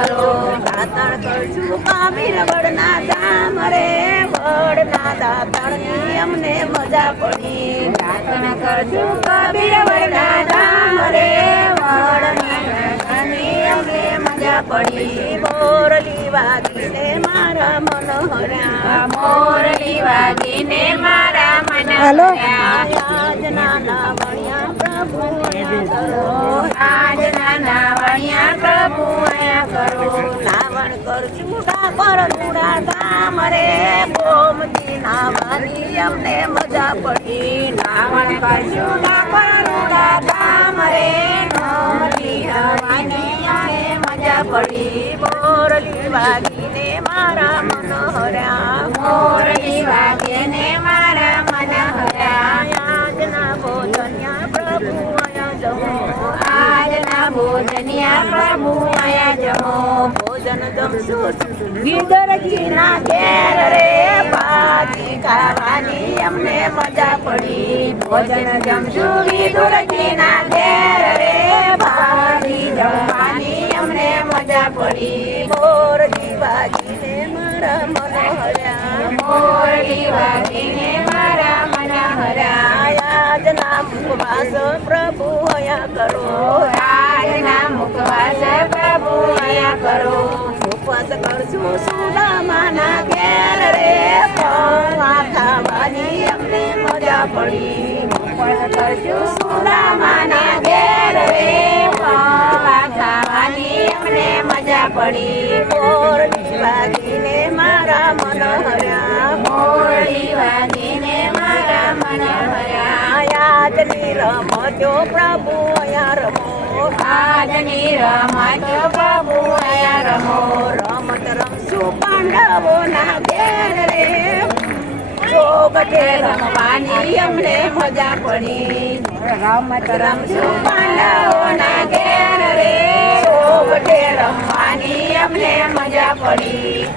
કરો. દાતણ કરશું પામીર વડના ધામ રે, વડના દાતણની અમને મજા પડી. દાતણ કરશું પામીર વડના ધામ રે, વડના દાતણની અમને મજા પડી. મોરલી વાગીને મારા મન હર્યા, મોરલી વાગીને મારા મન હર્યા. આજના નાવણિયા પ્રભુ આયા કરો, આજના નાવણિયા પ્રભુ આયા કરો. નાવણ કરશું ડાકોર રૂડા ધામ રે, ગોમતી નાવાની અમને મજા પડી. નાવણ કરશું ડાકોર રૂડા ધામ રે, ગોમતી નાવાની અમને મજા પડી. મોરલી વાગીને મારા મન હર્યા, મોરલી વાગીને મારા મન હર્યા. આજના ભોજન્યા પ્રભુ આયા જમો, આજના ભોજન્યા પ્રભુ આયા જમો. ભોજન જમશું ગીરધરજીના ઘેર રે, ભાજી ખાવાની અમને મજા પડી. ભોજન જમશું ગીરધરજીના ઘેર રે, ભાજી જમવાની અમને મજા પડી. મોરલી વાગીને મારા મન હર્યા, મોરલી વાગીને મારા મન હર્યા. આજના મુખવાસ પ્રભુ આયા કરો, આજના મુખવાસ પ્રભુ આયા કરો. ઉપવાસ કરશું સુદામાના ઘેર રે, પૌવા ખાવાની અમને મજા પડી. ઉપવાસ કરશું સુદામાના ઘેર રે, પૌવા ખાવાની અમને મજા પડી. મોરલી વાગીને મારા મન હર્યા, મોરલી વાગીને મારા મન હર્યા. આજની રમતો પ્રભુ આયા રમો, આજની રમતો પ્રભુ આયા રમો. રમત રમશું પાંડવોના ઘેર રે, જોગટે રમવાની અમને મજા પડી. રમત રમશું પાંડવોના ઘેર રે, જોગટે રમવાની અમને મજા પડી.